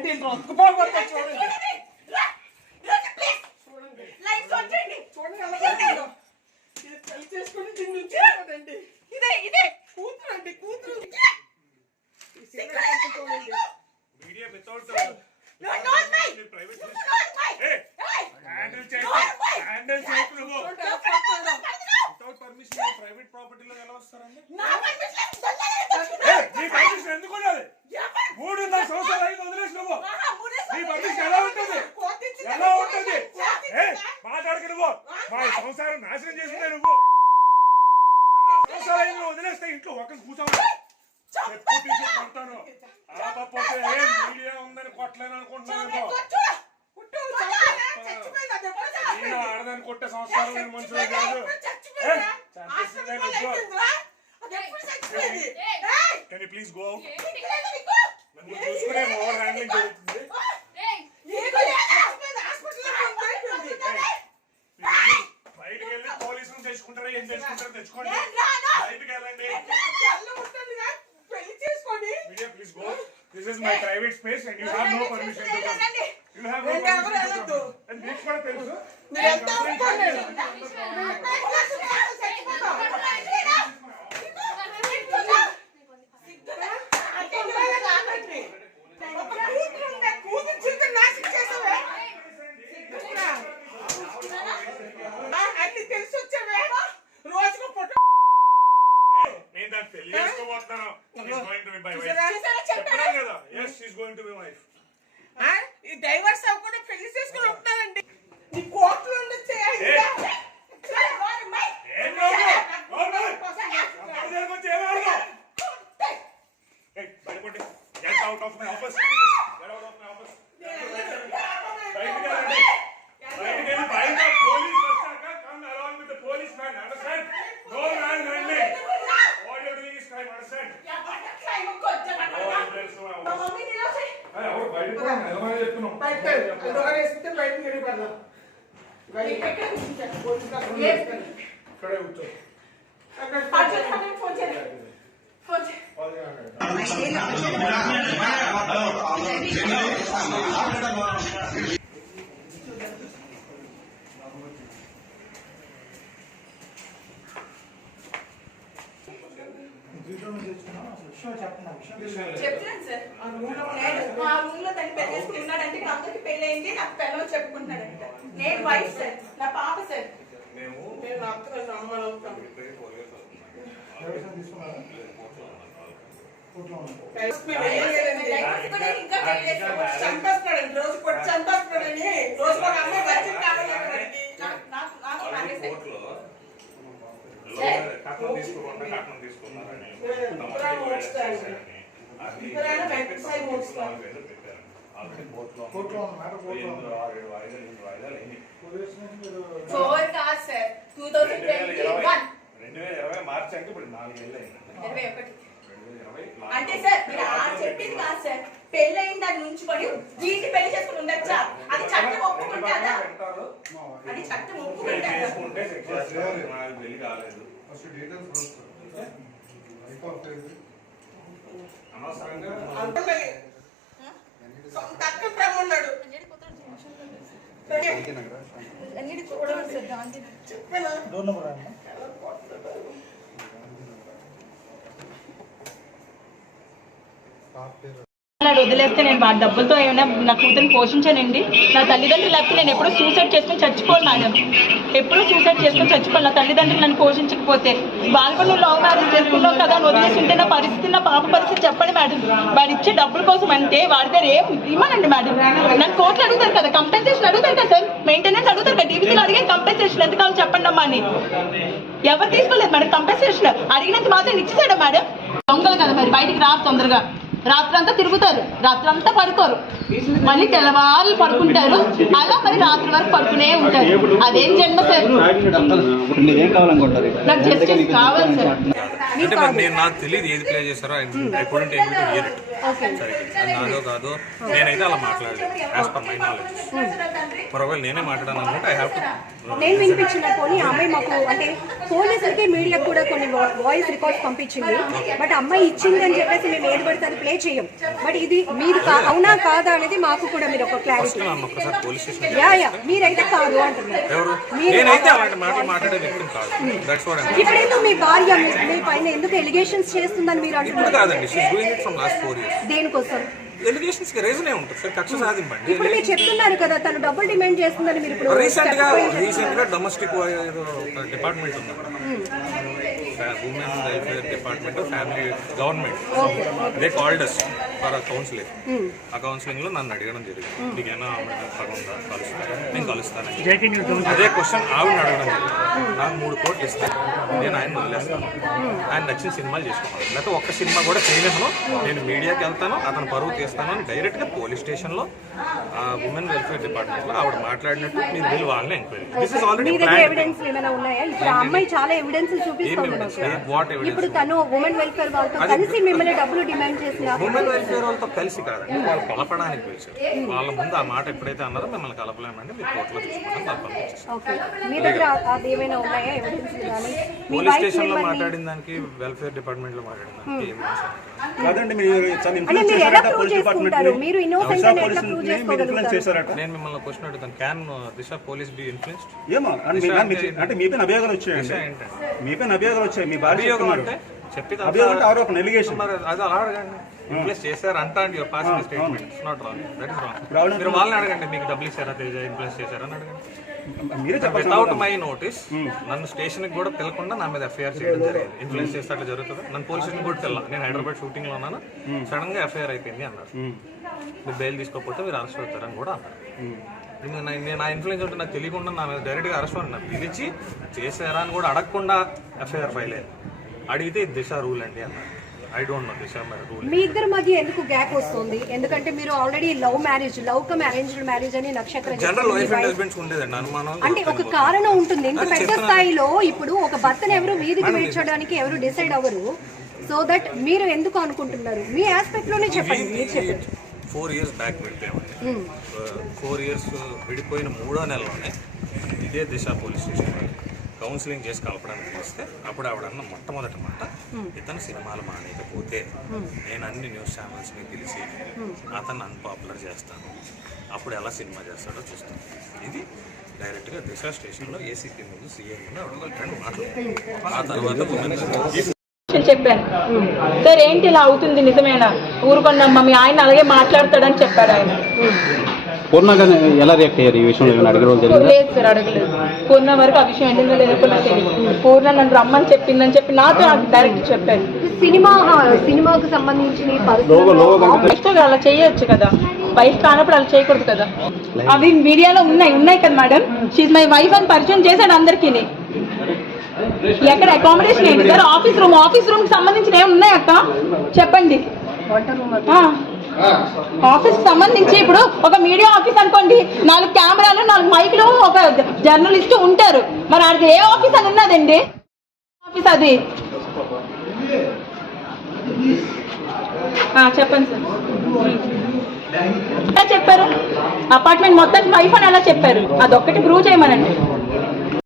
రండి రొక్కుపోతే చూడండి పెళ్లి చేసుకుని దీని నుంచి రండి. ఇదే కూతురు అండి కూతురు చూడండి మీడియా వితౌట్ పర్మిషన్ ప్రైవేట్ ప్రాపర్టీలో ఎలా వస్తారండి? నీ పర్మిషన్ ఎందుకు ఉండాలి? 3.5 సంవత్సరాలు అయింది వదిలేసినావు. నీ పర్మిషన్ ఎలా ఉంటుంది? మాట్లాడక నువ్వు మా సంసారం నాశనం చేసిందే. నువ్వు సంవత్సరాలు అయింది వదిలేస్తే ఇంట్లో ఒక్కరు కూర్చోవాలి చెప్పు తీసుకుంటాను. ఆపపోతే ఏం మీడియా ఉందని కొట్టలేను అనుకుంటున్నాను. నేను ఆడదాన్ని కొట్టే సంస్కారం నేను మనుషులు కాదు. Can you please go out? నన్ను చూసుకునే ఓవర్ హ్యాండ్లింగ్ జరుగుతుంది. బయటకు వెళ్ళి పోలీసులు తెచ్చుకుంటారా ఏం తెచ్చుకుంటారో తెచ్చుకోండి. బయటకు వెళ్ళండి. Media, please go. This is my private space and you have no permission to come. You have no permission to come. And next one telusu. Yes, she's going to be my wife. ఈ divorce అవ్వకుండా పెళ్లి చేసుకుని ఉంటానండి. నీ కోర్టులో ఉండొచ్చే Get out of my office. Get out of my office. Police come along with the policeman. Understand? No man handling. All you're doing is crime. Understand? చెప్తున్నాను sir. ఆ room లో తను పెళ్లి చేసుకున్నాడంటే అందరికి పెళ్లి అయింది. నాకు పెళ్ళని చెప్పుకుంటున్నాడంట. నేను వైఫ్ సార్. నా పాప సార్. నేను అత్తగా అమ్మాయి అవుతాను. చంపేస్తున్నాడండి. రోజు కొట్టి చంపేస్తున్నాడని రోజు ఒక అమ్మాయి వచ్చి కావాలి. మార్చి అంటే ఇప్పుడు 4 ఏళ్ళు అయింది. అంటే సార్ మీరు చెప్పింది కాదు సార్. పెళ్ళైన దాన్ని ఉంచుకొని వీటి పెళ్లి చేసుకుని ఉండొచ్చా? అది చట్టం ఒప్పుకుంటారా? అది చట్టం ఒప్పుకుంటారా? పెళ్లి కాలేదు. అనవసరంగా తక్కువ ప్రేమ ఉన్నాడు. వదిలేస్తే నేను మా డబ్బులతో ఏమైనా నా కూతురిని పోషించానండి. నా తల్లిదండ్రులు లేకపోతే నేను ఎప్పుడూ సూసైడ్ చేసుకుని చచ్చిపోను మేడం. ఎప్పుడూ సూసైడ్ చేసుకుని చచ్చిపోను. నా తల్లిదండ్రులు నన్ను పోషించకపోతే వాళ్ళు కూడా నువ్వు లవ్ మ్యారేజ్ చేసుకున్నావు కదా అని వదిలేసి ఉంటే నా పరిస్థితి, నా పాప పరిస్థితి చెప్పండి మేడం. వాడు ఇచ్చే డబ్బుల కోసం అంటే వాడి దగ్గర ఏం ఇవ్వనండి మేడం. నన్ను కోర్టులు అడుగుతారు కదా, కంపెన్సేషన్ అడుగుతారు కదా సార్, మెయింటెనెన్స్ అడుగుతారు కదా. టీవీసీలో అడిగే కంపెన్సేషన్ ఎంత కావాలి చెప్పండి అమ్మా అని. ఎవరు తీసుకోలేదు మేడం కంపెన్సేషన్. అడిగినంత మాత్రం ఇచ్చేసాడా మేడం? దొంగలు కదా మరి, బయటికి రాదు తొందరగా. రాత్రంతా తిరుగుతారు, రాత్రంతా పడుకోరు, మళ్ళీ తెల్లవారులు పడుకుంటారు. అలా మరి రాత్రి వరకు పడుకునే ఉంటారు. అదేం జన్మ సార్. నాకు జస్టిస్ కావాలి సార్. కాదు అంటే మరి నేను నాకు తెలియదు ఏది ప్లే చేశారో I couldn't able to hear it సరే నాదో కాదో నేనైతే అలా మాట్లాడలేదు యాజ్ పర్ మై నాలెడ్జ్ మరొకవేళ నేనే మాట్లాడాను అనుకుంటే ఐ హ్యావ్ టు నేను వినిపించిన పోనీ ఆ అమ్మాయి మాకు అంటే పోలీసులకి మీడియాకు కూడా కొన్ని వాయిస్ రికార్డ్స్ పంపించింది బట్ అమ్మాయి ఇచ్చింది అని చెప్పేసి మేము ఏది పడితే అది ప్లే చేయం బట్ ఇది మీరు అవునా కాదా అనేది మాకు కూడా మీరు ఒక క్లారిటీ ఒక్కసారి పోలీస్ స్టేషన్ యా మీరైతే కాదు అంటున్నారు ఎవరు నేనైతే అలాంటి మాటలు మాట్లాడే వ్యక్తిని కాదు దట్స్ వాట్ ఐ ఇప్పుడేందో మీ భార్య మీ పైన ఎందుకు ఎలిగేషన్స్ చేస్తుందని మీరు ఇప్పుడు అంటున్నారు కాదండి she's doing it from last 4 years దేనికోసం ఎలిగేషన్స్ కి రీజన్ ఏముంటుంది సార్ కక్ష సాధింపండి ఇప్పుడు మీరు చెప్తున్నారు కదా తను డబ్బులు డిమాండ్ చేస్తుందని మీరు ఇప్పుడు రీసెంట్ గా డొమెస్టిక్ డిపార్ట్మెంట్ ఉంది women welfare department family government they called us for counselling ఆ కౌన్సిలింగ్ లో నన్ను అడగడం జరిగింది మీకేనా పడుందా కలుస్తారా నేను కలుస్తాను అదే క్వశ్చన్ ఆవిడ అడగడం జరిగింది నాకు 3 కోట్లు ఇస్తాను నేను ఆయన వదిలేస్తాను ఆయన నచ్చిన సినిమాలు చేసుకున్నాను లేకపోతే ఒక్క సినిమా కూడా చేయలేను నేను మీడియాకి వెళ్తాను అతను పరువు తీస్తాను అని డైరెక్ట్ గా పోలీస్ స్టేషన్ లో ఉమెన్ వెల్ఫేర్ డిపార్ట్మెంట్ లో ఆవిడ మాట్లాడినట్టు మీరు వెళ్ళి వాళ్ళని ఎంక్వైరీ దిస్ ఇస్ ఆల్రెడీ మీ దగ్గర ఎవిడెన్స్ ఏమైనా ఉన్నాయా ఇప్పుడు ఆ అమ్మాయి చాలా ఎవిడెన్స్ చూపిస్తుంది వాట్ ఇప్పుడు తను ఉమెన్ వెల్ఫేర్ వాళ్ళతో కలిసి మిమ్మల్ని డబ్బులు డిమాండ్ చేసిన ఉమెన్ వెల్ఫేర్ వాళ్ళతో కలిసి కాదండి వాళ్ళు కలపడానికి పిలిచారు వాళ్ళ ముందు ఆ మాట ఎప్పుడైతే అన్నారో మిమ్మల్ని కలపలేమంటే మీరు కోర్టులో తీసుకుంటాం వాళ్ళు పంపించేస్తారు ఓకే మీ దగ్గర అది ఏమైనా ఉన్నాయా ఎవిడెన్స్ కానీ మీ పోలీస్ వైఫ్ స్టేషన్ లో మాట్లాడిన దానికి వెల్ఫేర్ డిపార్ట్మెంట్ లో మాట్లాడిన దానికి ఏం కాదండి మీరు చాలా అంటే ఇన్ఫ్లుయెన్స్ మీరు ఎలా చేశారట ప్రూవ్ పోలీస్ డిపార్ట్మెంట్ చేసుకుంటారు మీరు ఇన్నోసెంట్ అని ఎట్లా పోలీసుని ప్రూవ్ మీరు ఇన్ఫ్లుయెన్స్ చేసుకోగలుగుతారు చేశారట నేను మిమ్మల్ని క్వశ్చన్ అడుగుతాను can Disha police B influenced ఏమో అంటే మీ పైన అభియోగాలు వచ్చాయండి మీ పైన అభియోగాలు వచ్చాయి మీ భార్య అభియోగం చెప్తున్నారు. అంటే చెప్పి అభియోగం అంటే ఆరోపణ ఎలిగేషన్ మరి అది అలా అడగండి ఇన్ఫ్లుయెన్స్ చేశారు అంటా అండి your passing statement it's not wrong that is wrong మీరు వాళ్ళని అడగండి మీకు డబ్బులు ఇచ్చారా తేజ ఇన్ఫ్లుయెన్స్ చేశారా అని అడగండి మీరే చెప్పాలి వితౌట్ మై నోటీస్ నన్ను స్టేషన్ కి కూడా పిలకుండా నా మీద ఎఫ్ఐఆర్ చేయడం జరిగింది ఇన్ఫ్లుయెన్స్ చేస్తే అట్లా జరుగుతుంది నన్ను పోలీస్ స్టేషన్ కూడా పిల్ల నేను హైదరాబాద్ షూటింగ్ లో ఉన్నాను సడన్ గా ఎఫ్ఐఆర్ అయిపోయింది అన్నారు మీరు బెయిల్ తీసుకోకపోతే మీరు అరెస్ట్ అవుతారని కూడా అన్నారు నేను నా ఇన్ఫ్లుయెన్స్ ఉంటే నాకు తెలియకుండా నా మీద డైరెక్ట్ గా అరెస్ట్ అవ్వండి నాకు పిలిచి చేశారా అని కూడా అడగకుండా ఎఫ్ఐఆర్ ఫైల్ అయ్యింది అడిగితే ఇది దిశ రూల్ అండి అన్నారు I don't know Disha rule మీ ఇద్దరి మధ్య ఎందుకు గ్యాప్ వస్తుంది ఎందుకంటే మీరు already love come arranged marriage అని నక్షత్రం జనరల్ వైఫ్ అండ్ హస్బెండ్స్ ఉండేదండి అనుమానం అంటే ఒక కారణం ఉంటుంది ఇంత పెద్ద స్థాయిలో ఇప్పుడు ఒక భర్తను ఎవరు వీధికి వేర్చడానికి ఎవరు డిసైడ్ అవ్వరు సో దట్ మీరు ఎందుకు అనుకుంటున్నారు మీ ఆస్పెక్ట్ లోనే చెప్పండి మీరు చెప్పండి 4 years బ్యాక్ విడిపోయామండి 4 years విడిపోయిన 3వ నెలలోనే ఇదే దిశ పోలీస్ స్టేషన్ కౌన్సిలింగ్ చేసి కలపడానికి పిలిస్తే అప్పుడు ఆవిడన్న మొట్టమొదటి మాట ఇతను సినిమాలు మానేయకపోతే నేను అన్ని న్యూస్ ఛానల్స్ని పిలిచి అతన్ని అన్పాపులర్ చేస్తాను అప్పుడు ఎలా సినిమా చేస్తాడో చూస్తాను ఇది డైరెక్ట్గా దిశ స్టేషన్లో ఏసీపీ ముందు సీఏ ముందు ఆవిడ మాట్లాడుతాను ఆ తర్వాత చెప్పాను సార్ ఏంటి ఇలా అవుతుంది నిజమేనా ఊరుకున్నామ్మా మీ ఆయన అలాగే మాట్లాడతాడని చెప్పాడు ఆయన పూర్ణగా ఎలా రియాక్ట్ అయ్యారు ఈ విషయంలో అడగడం లేదు సార్ అడగలేదు పూర్ణ వరకు ఆ విషయం ఏంటో లేదో నాకు తెలియదు పూర్ణ నన్ను రమ్మని చెప్పిందని చెప్పి నాతో డైరెక్ట్ చెప్పాడు సినిమాకు సంబంధించిన ఇష్టం అలా చేయొచ్చు కదా వైఫ్ కానప్పుడు అలా చేయకూడదు కదా అవి మీడియాలో ఉన్నాయి కదా మేడం షీజ్ మై వైఫ్ అని పరిచయం చేశాడు అందరికీ ఎక్కడ అకామిడేషన్ ఏంటి సార్ ఆఫీస్ రూమ్ కి సంబంధించిన ఏమి ఉన్నాయి అక్క చెప్పండి ఆఫీస్ సంబంధించి ఇప్పుడు ఒక మీడియా ఆఫీస్ అనుకోండి 4 కెమెరాలు 4 మైకులు ఒక జర్నలిస్ట్ ఉంటారు మరి అది ఏ ఆఫీస్ అని ఉన్నదండి ఆఫీస్ అది చెప్పండి సార్ చెప్పారు అపార్ట్మెంట్ మొత్తానికి వైఫ్ అని ఎలా చెప్పారు అదొక్కటి ప్రూవ్ చేయమనండి